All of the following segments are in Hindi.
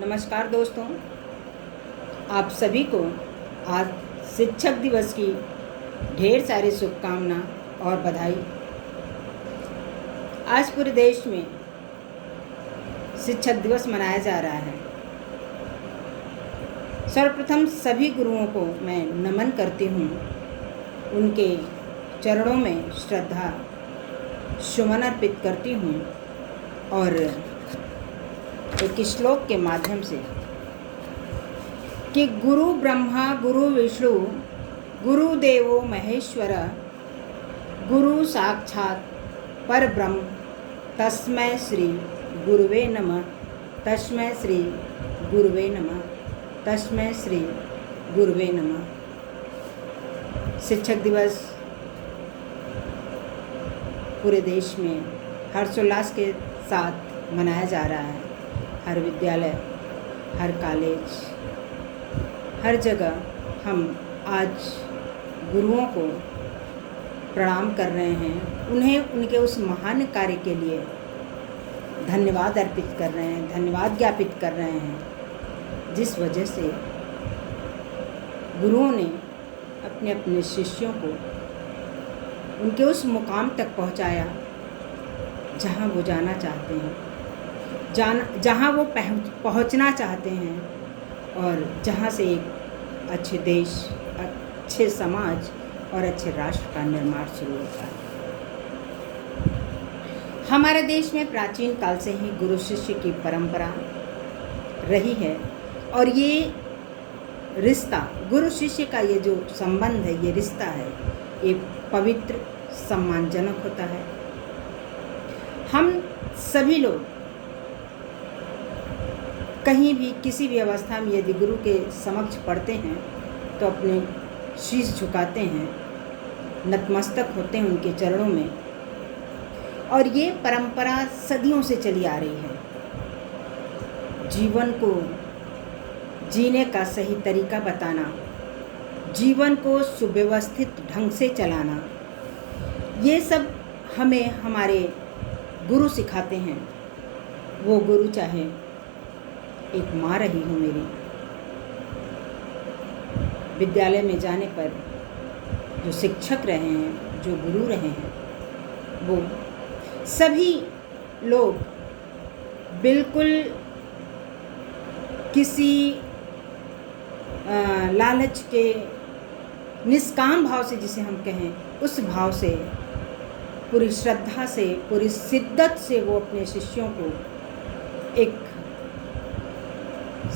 नमस्कार दोस्तों, आप सभी को आज शिक्षक दिवस की ढेर सारी शुभकामना और बधाई। आज पूरे देश में शिक्षक दिवस मनाया जा रहा है। सर्वप्रथम सभी गुरुओं को मैं नमन करती हूँ, उनके चरणों में श्रद्धा सुमन अर्पित करती हूँ और एक श्लोक के माध्यम से कि गुरु ब्रह्मा गुरु विष्णु गुरुदेवो महेश्वर गुरु साक्षात परब्रह्म तस्मै श्री गुरुवे नमः तस्मै श्री गुरुवे नमः तस्मै श्री गुरुवे नमः। शिक्षक दिवस पूरे देश में हर्षोल्लास के साथ मनाया जा रहा है। हर विद्यालय, हर कॉलेज, हर जगह हम आज गुरुओं को प्रणाम कर रहे हैं, उन्हें उनके उस महान कार्य के लिए धन्यवाद अर्पित कर रहे हैं, धन्यवाद ज्ञापित कर रहे हैं, जिस वजह से गुरुओं ने अपने अपने शिष्यों को उनके उस मुकाम तक पहुंचाया जहां वो जाना चाहते हैं, जहाँ वो पहुँचना चाहते हैं और जहाँ से एक अच्छे देश, अच्छे समाज और अच्छे राष्ट्र का निर्माण शुरू होता है। हमारे देश में प्राचीन काल से ही गुरु शिष्य की परंपरा रही है और ये रिश्ता, गुरु शिष्य का ये जो संबंध है, ये रिश्ता है, ये पवित्र सम्मानजनक होता है। हम सभी लोग कहीं भी किसी भी अवस्था में यदि गुरु के समक्ष पढ़ते हैं तो अपने शीश झुकाते हैं, नतमस्तक होते हैं उनके चरणों में, और ये परंपरा सदियों से चली आ रही है। जीवन को जीने का सही तरीका बताना, जीवन को सुव्यवस्थित ढंग से चलाना, ये सब हमें हमारे गुरु सिखाते हैं। वो गुरु चाहे एक माँ रही हो मेरी, विद्यालय में जाने पर जो शिक्षक रहे हैं, जो गुरु रहे हैं, वो सभी लोग बिल्कुल किसी लालच के निष्काम भाव से, जिसे हम कहें, उस भाव से, पूरी श्रद्धा से, पूरी शिद्दत से वो अपने शिष्यों को एक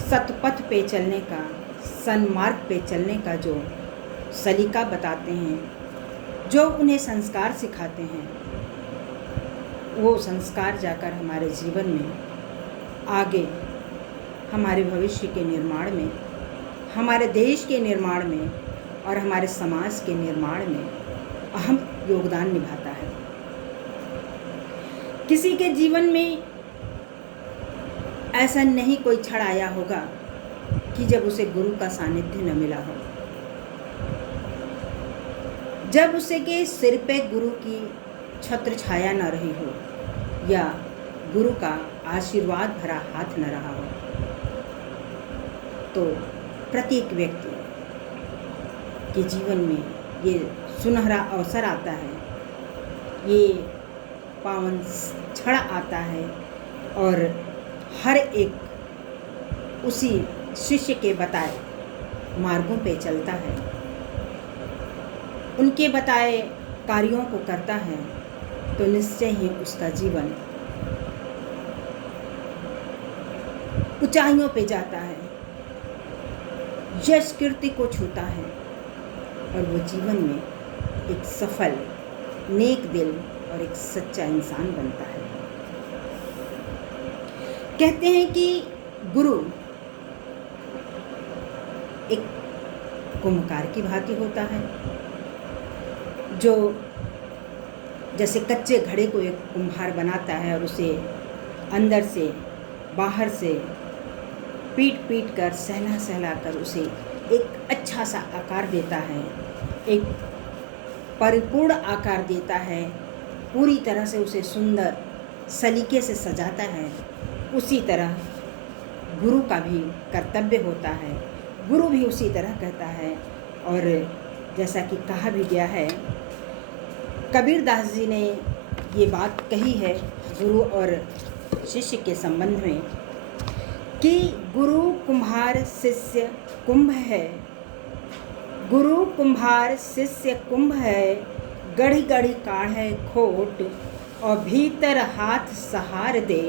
सतपथ पे चलने का, सन्मार्ग पे चलने का जो सलीका बताते हैं, जो उन्हें संस्कार सिखाते हैं, वो संस्कार जाकर हमारे जीवन में आगे हमारे भविष्य के निर्माण में, हमारे देश के निर्माण में और हमारे समाज के निर्माण में अहम योगदान निभाता है। किसी के जीवन में ऐसा नहीं कोई क्षण आया होगा कि जब उसे गुरु का सानिध्य न मिला हो, जब उसे के सिर पे गुरु की छत्र छाया न रही हो या गुरु का आशीर्वाद भरा हाथ न रहा हो। तो प्रत्येक व्यक्ति के जीवन में ये सुनहरा अवसर आता है, ये पावन क्षण आता है और हर एक उसी शिष्य के बताए मार्गों पे चलता है, उनके बताए कार्यों को करता है, तो निश्चय ही उसका जीवन ऊंचाइयों पे जाता है, यश कीर्ति को छूता है और वो जीवन में एक सफल, नेक दिल और एक सच्चा इंसान बनता है। कहते हैं कि गुरु एक कुम्भकार की भांति होता है, जो जैसे कच्चे घड़े को एक कुम्हार बनाता है और उसे अंदर से बाहर से पीट पीट कर, सहला सहला कर उसे एक अच्छा सा आकार देता है, एक परिपूर्ण आकार देता है, पूरी तरह से उसे सुंदर सलीके से सजाता है। उसी तरह गुरु का भी कर्तव्य होता है, गुरु भी उसी तरह कहता है। और जैसा कि कहा भी गया है, कबीरदास जी ने ये बात कही है गुरु और शिष्य के संबंध में कि गुरु कुम्हार शिष्य कुंभ है, गुरु कुम्हार शिष्य कुंभ है, गढ़ी गढ़ी काढ़े खोट और भीतर हाथ सहार दे,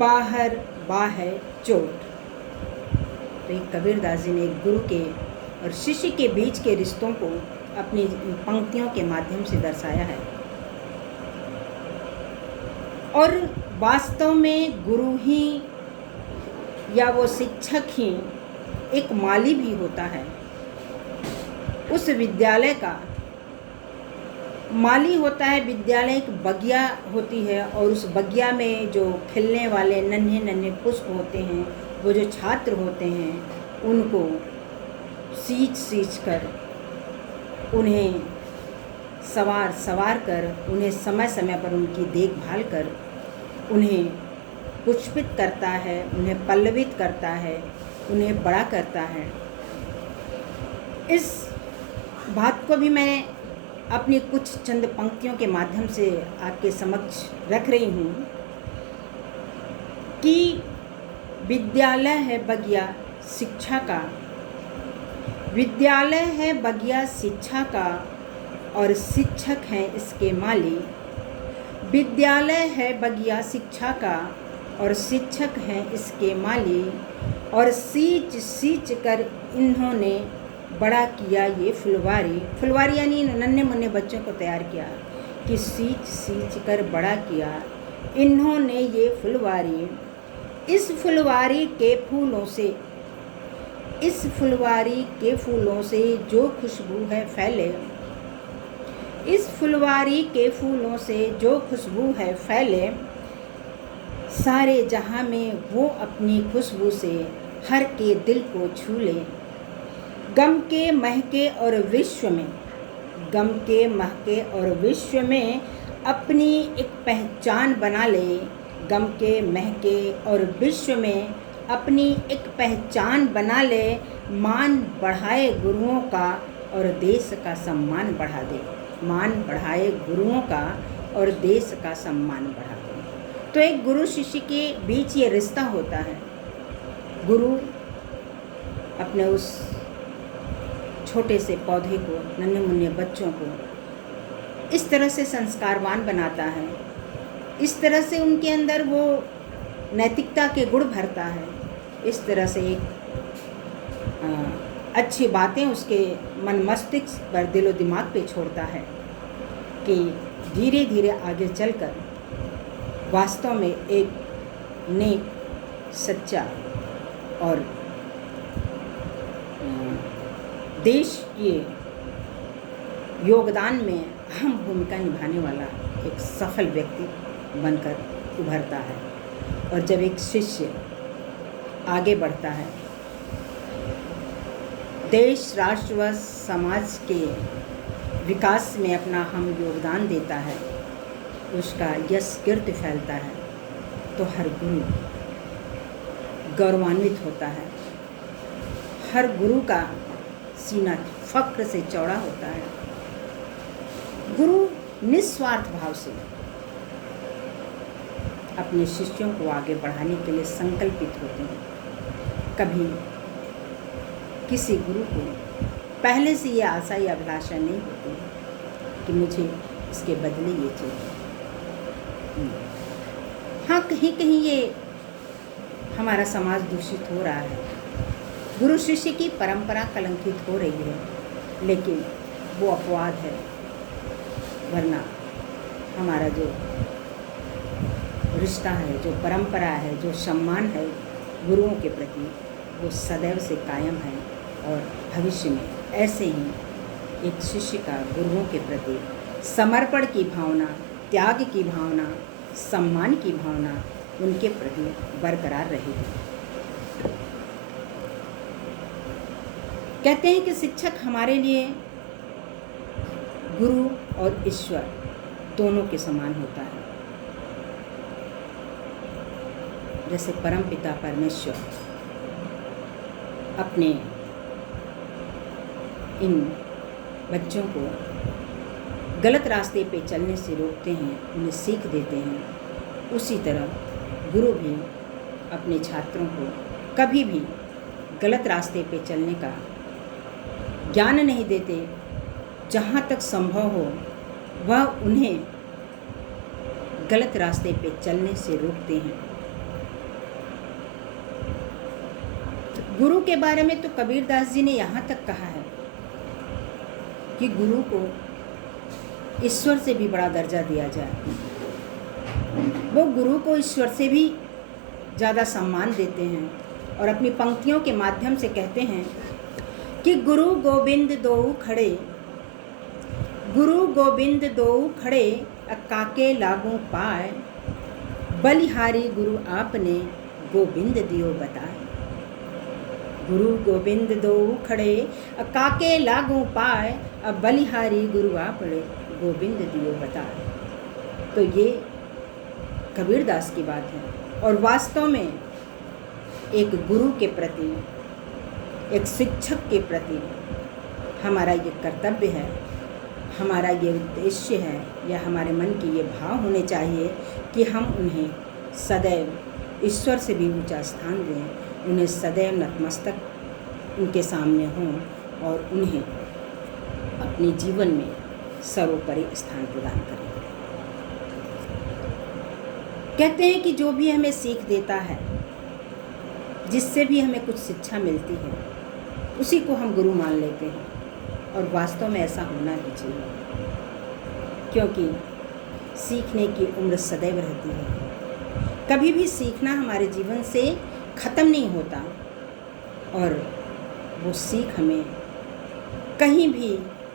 बाहर बाहे चोट। तो कबीरदास जी ने गुरु के और शिष्य के बीच के रिश्तों को अपनी पंक्तियों के माध्यम से दर्शाया है। और वास्तव में गुरु ही या वो शिक्षक ही एक माली भी होता है, उस विद्यालय का माली होता है। विद्यालय एक बगिया होती है और उस बगिया में जो खिलने वाले नन्हे नन्हे पुष्प होते हैं, वो जो छात्र होते हैं, उनको सींच कर, उन्हें सवार कर, उन्हें समय समय पर उनकी देखभाल कर, उन्हें पुष्पित करता है, उन्हें पल्लवित करता है, उन्हें बड़ा करता है। इस बात को भी मैं अपनी कुछ चंद पंक्तियों के माध्यम से आपके समक्ष रख रही हूँ कि विद्यालय है बगिया शिक्षा का, विद्यालय है बगिया शिक्षा का और शिक्षक हैं इसके माली। विद्यालय है बगिया शिक्षा का और शिक्षक हैं इसके माली, और सींच सींच कर इन्होंने बड़ा किया ये फुलवारी। फुलवारी यानी नन्हे मुन्ने बच्चों को तैयार किया कि सींच सींच कर बड़ा किया इन्होंने ये फुलवारी। इस फुलवारी के फूलों से, इस फुलवारी के फूलों से जो खुशबू है फैले, इस फुलवारी के फूलों से जो खुशबू है फैले, सारे जहां में वो अपनी खुशबू से हर के दिल को छू ले। गम के महके और विश्व में, गम के महके और विश्व में अपनी एक पहचान बना ले। गम के महके और विश्व में अपनी एक पहचान बना ले। मान बढ़ाए गुरुओं का और देश का सम्मान बढ़ा दे। मान बढ़ाए गुरुओं का और देश का सम्मान बढ़ा दे। तो एक गुरु शिष्य के बीच ये रिश्ता होता है। गुरु अपने उस छोटे से पौधे को, नन्हे मुन्ने बच्चों को इस तरह से संस्कारवान बनाता है, इस तरह से उनके अंदर वो नैतिकता के गुण भरता है, इस तरह से एक अच्छी बातें उसके मन मस्तिष्क पर, दिलो दिमाग पे छोड़ता है कि धीरे धीरे आगे चलकर वास्तव में एक नेक, सच्चा और देश के योगदान में अहम भूमिका निभाने वाला एक सफल व्यक्ति बनकर उभरता है। और जब एक शिष्य आगे बढ़ता है, देश, राष्ट्र व समाज के विकास में अपना अहम योगदान देता है, उसका यश कीर्ति फैलता है, तो हर गुरु गौरवान्वित होता है। हर गुरु का सीना फक्र से चौड़ा होता है। गुरु निस्वार्थ भाव से अपने शिष्यों को आगे बढ़ाने के लिए संकल्पित होते हैं। कभी किसी गुरु को पहले से ये आशा या अभिलाषा नहीं होती कि मुझे इसके बदले ये चाहिए। हाँ, कहीं कहीं ये हमारा समाज दूषित हो रहा है, गुरु शिष्य की परंपरा कलंकित हो रही है, लेकिन वो अपवाद है। वरना हमारा जो रिश्ता है, जो परंपरा है, जो सम्मान है गुरुओं के प्रति, वो सदैव से कायम है। और भविष्य में ऐसे ही एक शिष्य का गुरुओं के प्रति समर्पण की भावना, त्याग की भावना, सम्मान की भावना उनके प्रति बरकरार रहेगी। कहते हैं कि शिक्षक हमारे लिए गुरु और ईश्वर दोनों के समान होता है। जैसे परमपिता परमेश्वर अपने इन बच्चों को गलत रास्ते पे चलने से रोकते हैं, उन्हें सीख देते हैं, उसी तरह गुरु भी अपने छात्रों को कभी भी गलत रास्ते पे चलने का ज्ञान नहीं देते। जहाँ तक संभव हो वह उन्हें गलत रास्ते पे चलने से रोकते हैं। गुरु के बारे में तो कबीरदास जी ने यहाँ तक कहा है कि गुरु को ईश्वर से भी बड़ा दर्जा दिया जाए। वो गुरु को ईश्वर से भी ज़्यादा सम्मान देते हैं और अपनी पंक्तियों के माध्यम से कहते हैं कि गुरु गोविंद दोऊ खड़े, गुरु गोविंद दोऊ खड़े, काके लागू पाए, बलिहारी गुरु आपने गोविंद दियो बताए। गुरु गोविंद दोऊ खड़े, काके लागू पाए, अब बलिहारी गुरु आपने गोविंद दियो बताए। तो ये कबीरदास की बात है और वास्तव में एक गुरु के प्रति, एक शिक्षक के प्रति हमारा ये कर्तव्य है, हमारा ये उद्देश्य है या हमारे मन की ये भाव होने चाहिए कि हम उन्हें सदैव ईश्वर से भी ऊंचा स्थान दें, उन्हें सदैव नतमस्तक उनके सामने हों और उन्हें अपने जीवन में सर्वोपरि स्थान प्रदान करें। कहते हैं कि जो भी हमें सीख देता है, जिससे भी हमें कुछ शिक्षा मिलती है, उसी को हम गुरु मान लेते हैं और वास्तव में ऐसा होना ही चाहिए, क्योंकि सीखने की उम्र सदैव रहती है। कभी भी सीखना हमारे जीवन से ख़त्म नहीं होता और वो सीख हमें कहीं भी,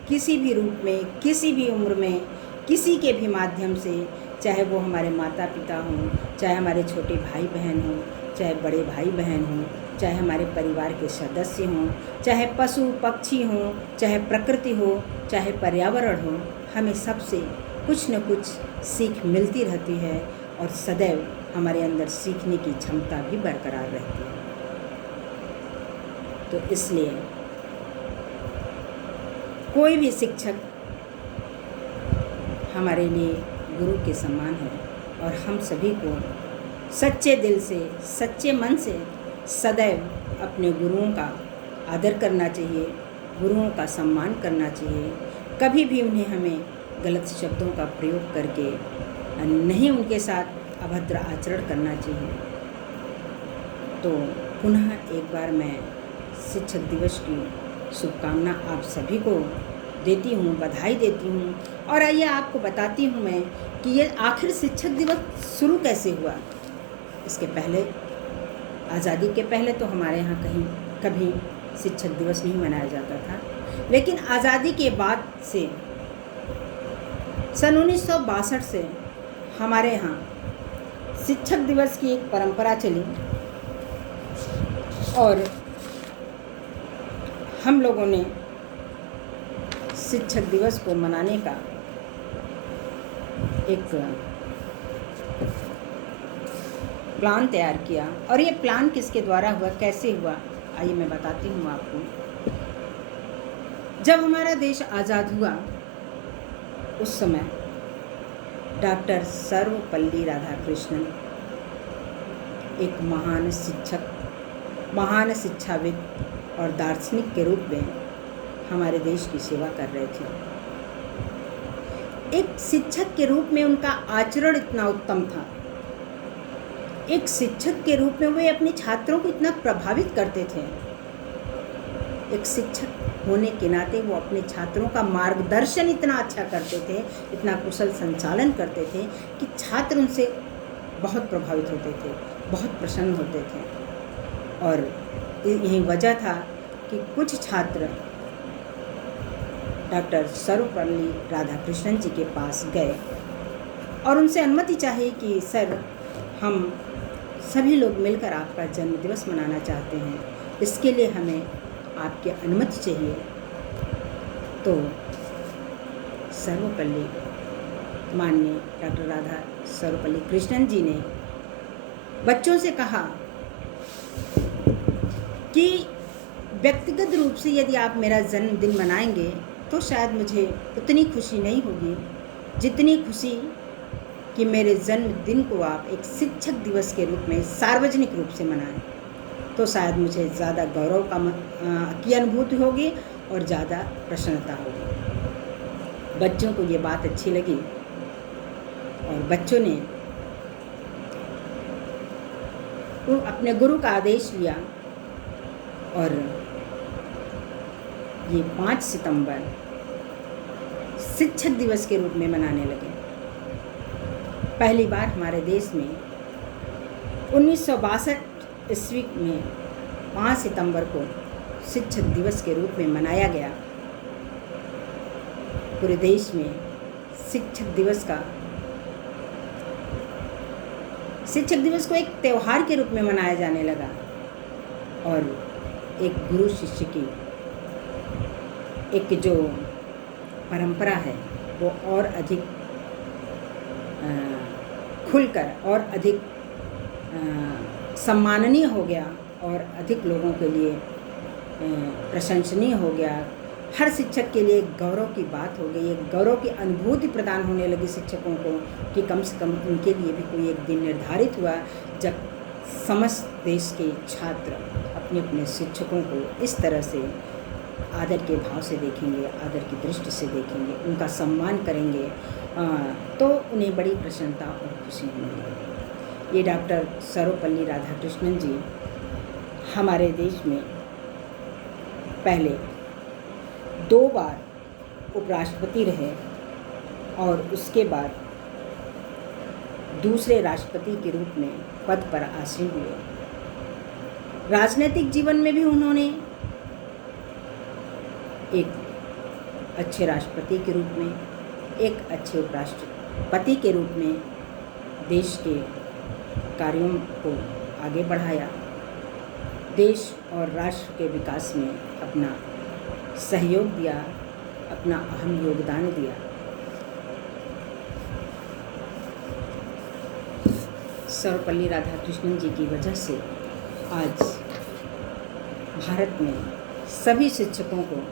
किसी भी रूप में, किसी भी उम्र में, किसी के भी माध्यम से, चाहे वो हमारे माता पिता हों, चाहे हमारे छोटे भाई बहन हों, चाहे बड़े भाई बहन हों, चाहे हमारे परिवार के सदस्य हों, चाहे पशु पक्षी हों, चाहे प्रकृति हो, चाहे पर्यावरण हो, हमें सबसे कुछ न कुछ सीख मिलती रहती है और सदैव हमारे अंदर सीखने की क्षमता भी बरकरार रहती है। तो इसलिए कोई भी शिक्षक हमारे लिए गुरु के समान है और हम सभी को सच्चे दिल से, सच्चे मन से सदैव अपने गुरुओं का आदर करना चाहिए, गुरुओं का सम्मान करना चाहिए। कभी भी उन्हें हमें गलत शब्दों का प्रयोग करके नहीं उनके साथ अभद्र आचरण करना चाहिए। तो पुनः एक बार मैं शिक्षक दिवस की शुभकामना आप सभी को देती हूँ, बधाई देती हूँ। और आइए आपको बताती हूँ मैं कि ये आखिर शिक्षक दिवस शुरू कैसे हुआ। इसके पहले, आज़ादी के पहले तो हमारे यहाँ कहीं कभी शिक्षक दिवस नहीं मनाया जाता था, लेकिन आज़ादी के बाद से सन 1962 से हमारे यहाँ शिक्षक दिवस की एक परंपरा चली और हम लोगों ने शिक्षक दिवस को मनाने का एक प्लान तैयार किया। और ये प्लान किसके द्वारा हुआ, कैसे हुआ, आइए मैं बताती हूँ आपको। जब हमारा देश आज़ाद हुआ उस समय डॉक्टर सर्वपल्ली राधाकृष्णन एक महान शिक्षक, महान शिक्षाविद और दार्शनिक के रूप में हमारे देश की सेवा कर रहे थे। एक शिक्षक के रूप में उनका आचरण इतना उत्तम था, एक शिक्षक के रूप में वे अपने छात्रों को इतना प्रभावित करते थे। एक शिक्षक होने के नाते वो अपने छात्रों का मार्गदर्शन इतना अच्छा करते थे, इतना कुशल संचालन करते थे कि छात्र उनसे बहुत प्रभावित होते थे, बहुत प्रसन्न होते थे। और यही वजह था कि कुछ छात्र डॉक्टर सर्वपल्ली राधाकृष्णन जी के पास गए और उनसे अनुमति चाहिए कि सर, हम सभी लोग मिलकर आपका जन्म दिवस मनाना चाहते हैं, इसके लिए हमें आपकी अनुमति चाहिए। तो सर्वपल्ली, माननीय डॉक्टर राधा सर्वपल्ली कृष्णन जी ने बच्चों से कहा कि व्यक्तिगत रूप से यदि आप मेरा जन्मदिन मनाएंगे तो शायद मुझे उतनी खुशी नहीं होगी जितनी खुशी कि मेरे जन्मदिन को आप एक शिक्षक दिवस के रूप में सार्वजनिक रूप से मनाएं, तो शायद मुझे ज़्यादा गौरव की अनुभूति होगी और ज़्यादा प्रसन्नता होगी। बच्चों को ये बात अच्छी लगी और बच्चों ने अपने गुरु का आदेश लिया और ये 5 सितंबर शिक्षक दिवस के रूप में मनाने लगे। पहली बार हमारे देश में 1962 ईस्वी में 5 सितंबर को शिक्षक दिवस के रूप में मनाया गया। पूरे देश में शिक्षक दिवस को एक त्यौहार के रूप में मनाया जाने लगा और एक गुरु शिष्य की एक जो परंपरा है वो और अधिक खुलकर और अधिक सम्माननीय हो गया और अधिक लोगों के लिए प्रशंसनीय हो गया। हर शिक्षक के लिए एक गौरव की बात हो गई, एक गौरव की अनुभूति प्रदान होने लगी शिक्षकों को कि कम से कम उनके लिए भी कोई एक दिन निर्धारित हुआ जब समस्त देश के छात्र अपने अपने शिक्षकों को इस तरह से आदर के भाव से देखेंगे, आदर की दृष्टि से देखेंगे, उनका सम्मान करेंगे, तो उन्हें बड़ी प्रसन्नता और खुशी मिलेगी। ये डॉक्टर सर्वपल्ली राधाकृष्णन जी हमारे देश में पहले 2 बार उपराष्ट्रपति रहे और उसके बाद दूसरे राष्ट्रपति के रूप में पद पर आसीन हुए। राजनीतिक जीवन में भी उन्होंने एक अच्छे राष्ट्रपति के रूप में, एक अच्छे उपराष्ट्रपति के रूप में देश के कार्यों को आगे बढ़ाया, देश और राष्ट्र के विकास में अपना सहयोग दिया, अपना अहम योगदान दिया। सर्वपल्ली राधाकृष्णन जी की वजह से आज भारत में सभी शिक्षकों को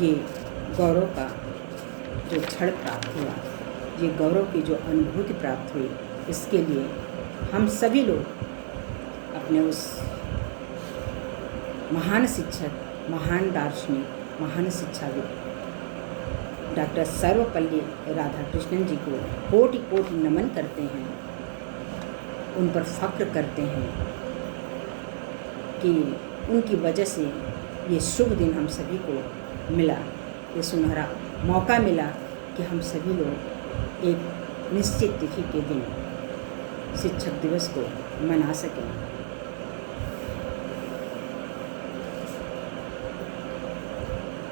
ये गौरव का जो क्षण प्राप्त हुआ, ये गौरव की जो अनुभूति प्राप्त हुई, इसके लिए हम सभी लोग अपने उस महान शिक्षक, महान दार्शनिक, महान शिक्षाविद डॉक्टर सर्वपल्ली राधाकृष्णन जी को कोटि कोटि नमन करते हैं, उन पर फख्र करते हैं कि उनकी वजह से ये शुभ दिन हम सभी को मिला, ये सुनहरा मौका मिला कि हम सभी लोग एक निश्चित तिथि के दिन शिक्षक दिवस को मना सकें।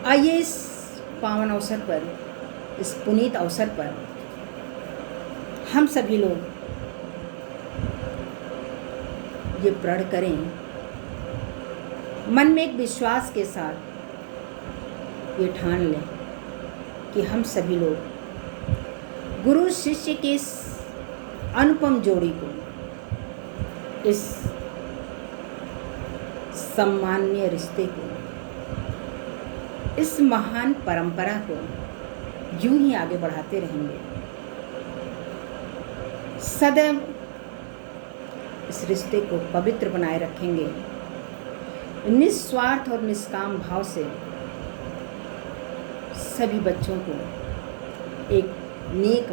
आइए इस पावन अवसर पर, इस पुनीत अवसर पर हम सभी लोग ये प्रण करें, मन में एक विश्वास के साथ ये ठान लें कि हम सभी लोग गुरु शिष्य के इस अनुपम जोड़ी को, इस सम्माननीय रिश्ते को, इस महान परंपरा को यूं ही आगे बढ़ाते रहेंगे। सदैव इस रिश्ते को पवित्र बनाए रखेंगे, निस्वार्थ और निष्काम भाव से सभी बच्चों को एक नेक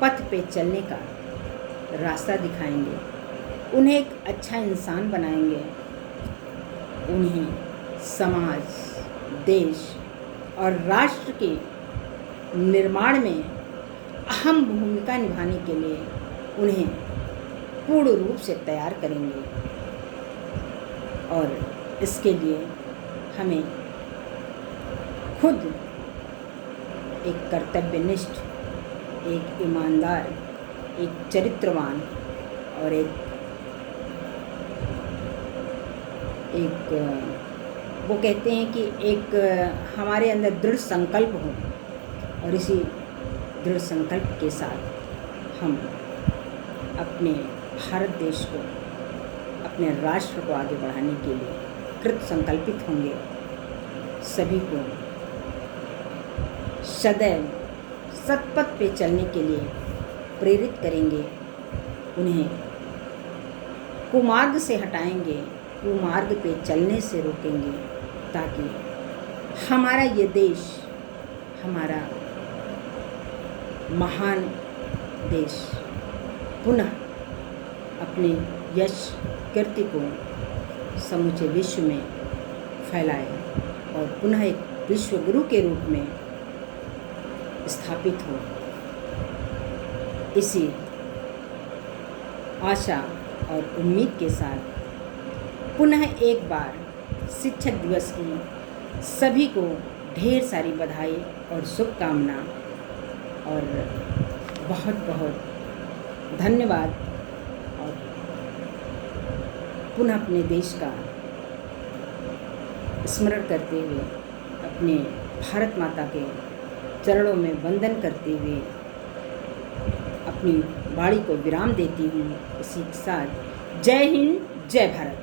पथ पे चलने का रास्ता दिखाएंगे, उन्हें एक अच्छा इंसान बनाएंगे, उन्हें समाज, देश और राष्ट्र के निर्माण में अहम भूमिका निभाने के लिए उन्हें पूर्ण रूप से तैयार करेंगे। और इसके लिए हमें खुद एक कर्तव्यनिष्ठ, एक ईमानदार, एक चरित्रवान और एक वो कहते हैं कि एक हमारे अंदर दृढ़ संकल्प हो, और इसी दृढ़ संकल्प के साथ हम अपने भारत देश को, अपने राष्ट्र को आगे बढ़ाने के लिए कृत संकल्पित होंगे। सभी को सदैव सत्पथ पे चलने के लिए प्रेरित करेंगे, उन्हें कुमार्ग से हटाएंगे, कुमार्ग पे चलने से रोकेंगे, ताकि हमारा ये देश, हमारा महान देश पुनः अपने यश कीर्ति को समूचे विश्व में फैलाए और पुनः एक विश्व गुरु के रूप में स्थापित हो। इसी आशा और उम्मीद के साथ पुनः एक बार शिक्षक दिवस की सभी को ढेर सारी बधाई और शुभकामना और बहुत बहुत धन्यवाद। और पुनः अपने देश का स्मरण करते हुए, अपने भारत माता के चरणों में वंदन करते हुए अपनी वाणी को विराम देती हूँ। इसी के साथ जय हिंद, जय भारत।